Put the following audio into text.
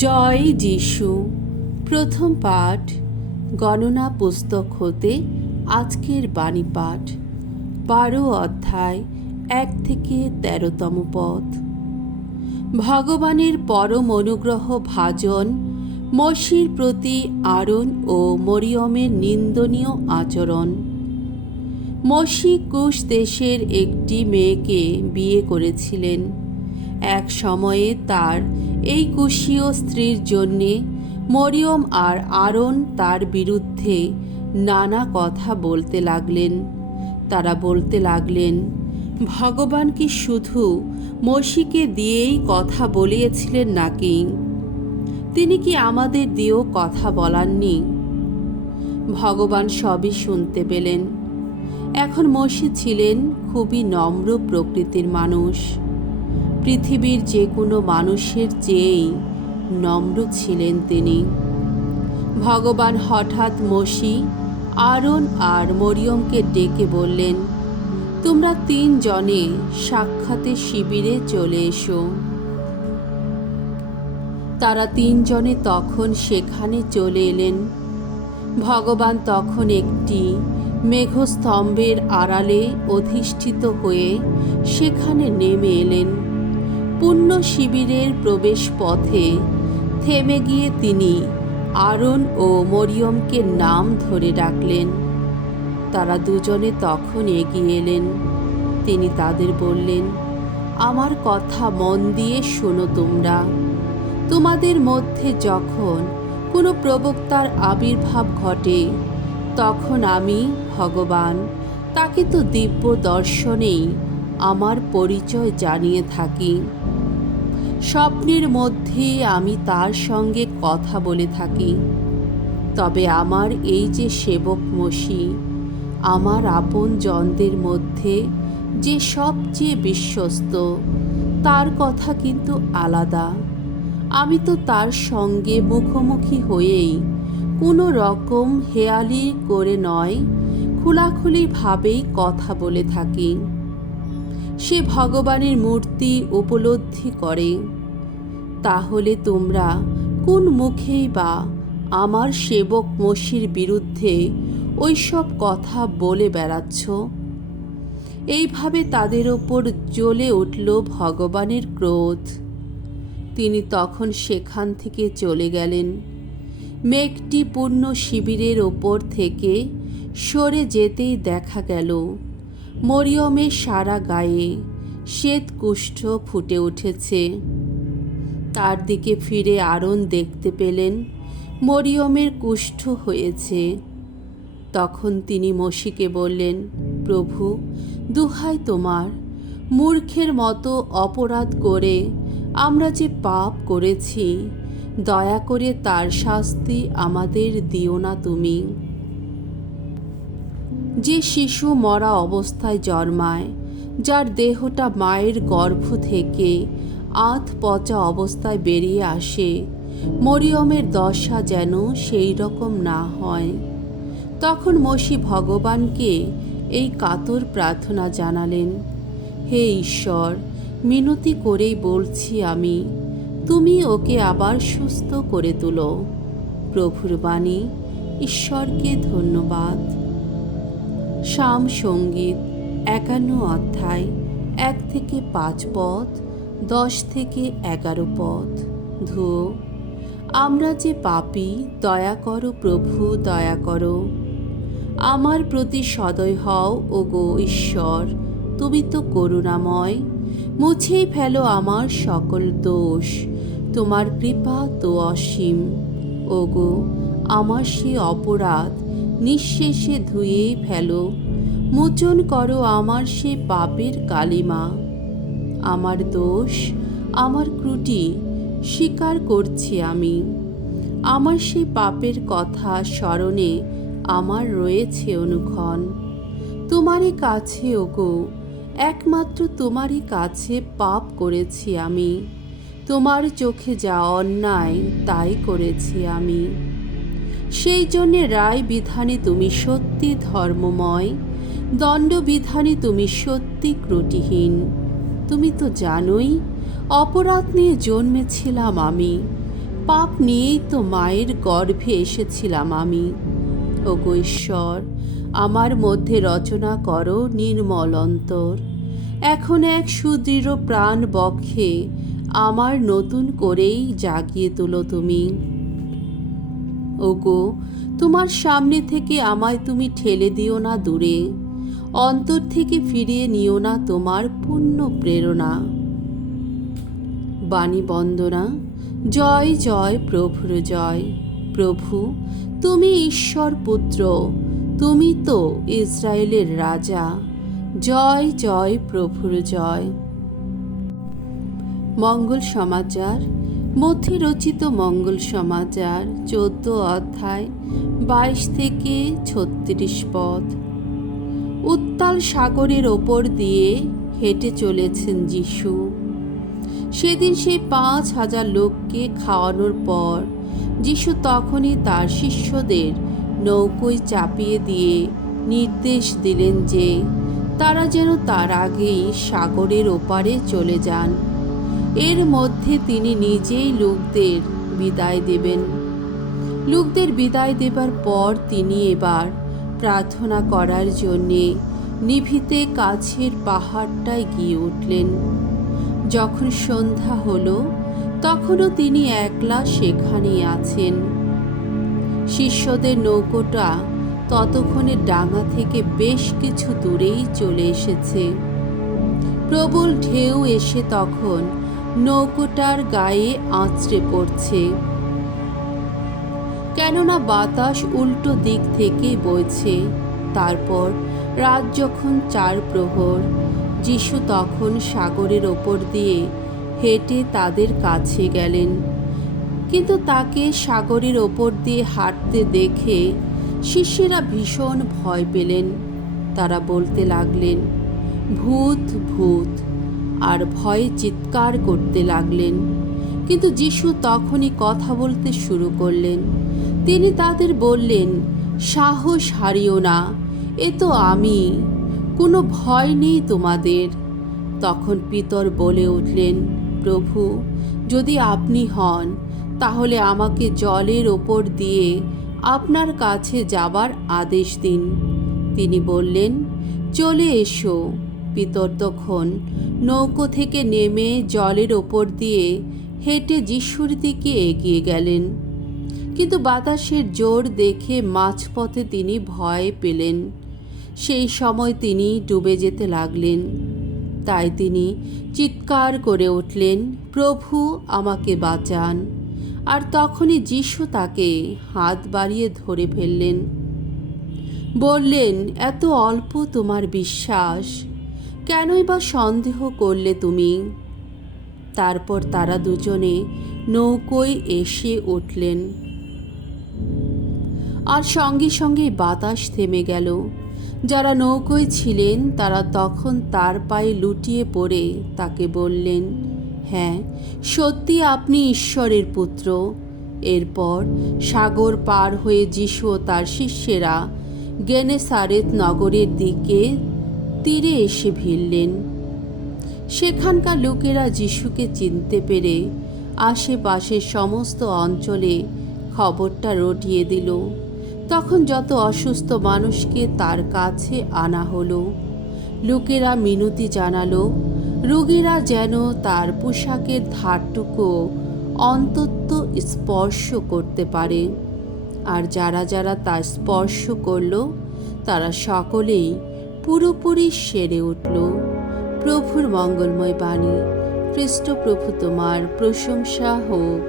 জয় যিশু। প্রথম পাঠ গণনা পুস্তক হতে আজকের বাণী পাঠ 12 অধ্যায় 1 থেকে 13তম পদ। ভগবানের পরম অনুগ্রহ ভাজন মসির প্রতি আরন ও মরিয়মের নিন্দনীয় আচরণ। মসি কুশ দেশের একটি মেয়েকে বিয়ে করেছিলেন। এক সময়ে তার এই কুশীয় স্ত্রীর জন্যে মরিয়ম আর আরন তার বিরুদ্ধে নানা কথা বলতে লাগলেন। তারা বলতে লাগলেন, ভগবান কি শুধু মসিকে দিয়েই কথা বলিয়েছিলেন নাকি? তিনি কি আমাদের দিয়েও কথা বলাননি? ভগবান সবই শুনতে পেলেন। এখন মসি ছিলেন খুবই নম্র প্রকৃতির মানুষ। পৃথিবীর যে কোনো মানুষের চেয়েই নম্র ছিলেন তিনি। ভগবান হঠাৎ মসি, আরন আর মরিয়মকে ডেকে বললেন, তোমরা 3 জনে সাক্ষাতে শিবিরে চলে এসো। তারা 3 জনে তখন সেখানে চলে এলেন। ভগবান তখন একটি মেঘস্তম্ভের আড়ালে অধিষ্ঠিত হয়ে সেখানে নেমে এলেন। পুণ্য শিবিরের প্রবেশ পথে থেমে গিয়ে তিনি আরন ও মরিয়মকে নাম ধরে ডাকলেন। তারা দুজনে তখন এগিয়ে এলেন। তিনি তাদের বললেন, আমার কথা মন দিয়ে শোনো তোমরা। তোমাদের মধ্যে যখন কোনো প্রবক্তার আবির্ভাব ঘটে, তখন আমি ভগবান তাকে তো দিব্য দর্শনেই আমার পরিচয় জানিয়ে থাকি। স্বপ্নের মধ্যেই আমি তার সঙ্গে কথা বলে থাকি। তবে আমার এই যে সেবক মসি, আমার আপন জনদের মধ্যে যে সবচেয়ে বিশ্বস্ত, তার কথা কিন্তু আলাদা। আমি তো তার সঙ্গে মুখোমুখি হয়েই কোনো রকম হেয়ালি করে নয়, খোলাখুলিভাবেই কথা বলে থাকি। সে ভগবানের মূর্তি উপলব্ধি করে। তাহলে তোমরা কোন মুখেই বা আমার সেবক মসির বিরুদ্ধে ওইসব কথা বলে বেড়াচ্ছ? এইভাবে তাদের ওপর জ্বলে উঠল ভগবানের ক্রোধ। তিনি তখন সেখান থেকে চলে গেলেন। মেঘটি পূর্ণ শিবিরের ওপর থেকে সরে যেতেই দেখা গেল মরিয়মের সারা গায়ে শ্বেত কুষ্ঠ ফুটে উঠেছে। তার দিকে ফিরে আরন দেখতে পেলেন মরিয়মের কুষ্ঠ হয়েছে। তখন তিনি মসিকে বললেন, প্রভু, দুহাই তোমার, মূর্খের মতো অপরাধ করে আমরা যে পাপ করেছি, দয়া করে তার শাস্তি আমাদের দিও না তুমি। যে শিশু মরা অবস্থায় জন্মায়, যার দেহটা মায়ের গর্ভ থেকে আধ পচা অবস্থায় বেরিয়ে আসে, মরিয়মের দশা যেন সেই রকম না হয়। তখন মসি ভগবানকে এই কাতর প্রার্থনা জানালেন, হে ঈশ্বর, মিনতি করেই বলছি আমি, তুমি ওকে আবার সুস্থ করে তুলো। প্রভুর বাণী। ঈশ্বরকে ধন্যবাদ। সাম সঙ্গীত 51 অধ্যায় 1 থেকে 5 পদ, 10 থেকে 11 পদ। ধুয়ো। আমরা যে পাপী, দয়া করো প্রভু, দয়া করো। আমার প্রতি সদয় হও ওগো ঈশ্বর, তুমি তো করুণাময়। মুছেই ফেলো আমার সকল দোষ, তোমার কৃপা তো অসীম। ওগো, আমার সে অপরাধ নিঃশেষে ধুয়ে ফেলো, মোচন করো আমার সে পাপের কালিমা। আমার দোষ, আমার ত্রুটি স্বীকার করছি আমি। আমার সে পাপের কথা স্মরণে আমার রয়েছে অনুক্ষণ। তোমারই কাছে ওগো, একমাত্র তোমারই কাছে পাপ করেছি আমি। তোমার চোখে যা অন্যায় তাই করেছি আমি। সেই জন্যে রায় বিধানে তুমি সত্যি ধর্মময়, দণ্ডবিধানে তুমি সত্যি ত্রুটিহীন। তুমি তো জানোই অপরাধ নিয়ে জন্মেছিলাম আমি, পাপ নিয়েই তো মায়ের গর্ভে এসেছিলাম আমি। ওগো ঈশ্বর, আমার মধ্যে রচনা করো নির্মল অন্তর। এখন এক সুদৃঢ় প্রাণ বক্ষে আমার নতুন করেই জাগিয়ে তোলো তুমি। ওগো, তোমার সামনে থেকে আমায় তুমি ঠেলে দিও না দূরে, অন্তর থেকে ফিরিয়ে নিও না তোমার পূর্ণ প্রেরণা। বাণী বন্দনা। জয় জয় প্রভুর জয়। প্রভু, তুমি ঈশ্বর পুত্র, তুমি তো ইসরায়েলের রাজা। জয় জয় প্রভুর জয়। মঙ্গল সমাচার। মধ্যে রচিত মঙ্গল সমাচার 14 অধ্যায় 22 থেকে 36 পদ। উত্তাল সাগরের ওপর দিয়ে হেঁটে চলেছেন যিশু। সেদিন সেই 5,000 লোককে খাওয়ানোর পর যিশু তখনই তার শিষ্যদের নৌকোয় চাপিয়ে দিয়ে নির্দেশ দিলেন যে তারা যেন তার আগেই সাগরের ওপারে চলে যান। এর মধ্যে তিনি নিজেই লোকদের বিদায় দেবেন। লোকদের বিদায় দেবার পর তিনি এবার প্রার্থনা করার জন্যে নিভৃতে কাছের পাহাড়টায় গিয়ে উঠলেন। যখন সন্ধ্যা হলো তখনও তিনি একলা সেখানেই আছেন। শিষ্যদের নৌকোটা ততক্ষণে ডাঙা থেকে বেশ কিছু দূরেই চলে এসেছে। প্রবল ঢেউ এসে তখন নৌকোটার গায়ে আঁচড়ে পড়ছে, কেননা বাতাস উল্টো দিক থেকে বইছে। তারপর রাত যখন 4 প্রহর, যিশু তখন সাগরের ওপর দিয়ে হেঁটে তাদের কাছে গেলেন। কিন্তু তাকে সাগরের ওপর দিয়ে হাঁটতে দেখে শিষ্যেরা ভীষণ ভয় পেলেন। তারা বলতে লাগলেন, ভূত ভূত, আর ভয়ে চিৎকার করতে লাগলেন। কিন্তু যিশু তখনই কথা বলতে শুরু করলেন। তিনি তাদের বললেন, সাহস হারিও না, এ তো আমি, কোনো ভয় নেই তোমাদের। তখন পিতর বলে উঠলেন, প্রভু, যদি আপনি হন তাহলে আমাকে জলের ওপর দিয়ে আপনার কাছে যাবার আদেশ দিন। তিনি বললেন, চলে এসো। পিতর তখন নৌকো থেকে নেমে জলের ওপর দিয়ে হেঁটে যিশুর দিকে এগিয়ে গেলেন। কিন্তু বাতাসের জোর দেখে মাঝপথে তিনি ভয় পেলেন। সেই সময় তিনি ডুবে যেতে লাগলেন। তাই তিনি চিৎকার করে উঠলেন, প্রভু, আমাকে বাঁচান। আর তখনই যিশু তাকে হাত বাড়িয়ে ধরে ফেললেন। বললেন, এত অল্প তোমার বিশ্বাস, কেনই বা সন্দেহ করলে তুমি? তারপর তারা দুজনে নৌকোয় এসে উঠলেন। আর সঙ্গে সঙ্গে বাতাস থেমে গেল। যারা নৌকোয় ছিলেন তারা তখন তার পায়ে লুটিয়ে পড়ে তাকে বললেন, হ্যাঁ, সত্যি আপনি ঈশ্বরের পুত্র। এরপর সাগর পার হয়ে যিশু ও তার শিষ্যেরা গেনেসারেত নগরের দিকে তীরে এসে ভিড়লেন। সেখানকার লোকেরা যিশুকে চিনতে পেরে আশেপাশের সমস্ত অঞ্চলে খবরটা রটিয়ে দিল। তখন যত অসুস্থ মানুষকে তার কাছে আনা হলো। লোকেরা মিনতি জানালো রোগীরা যেন তার পোশাকের ধারটুকু অন্তত স্পর্শ করতে পারে। আর যারা যারা তা স্পর্শ করল তারা সকলেই পুরোপুরি সেরে উঠল। প্রভুর মঙ্গলময় বাণী। খ্রিস্ট প্রভু তোমার প্রশংসা হোক।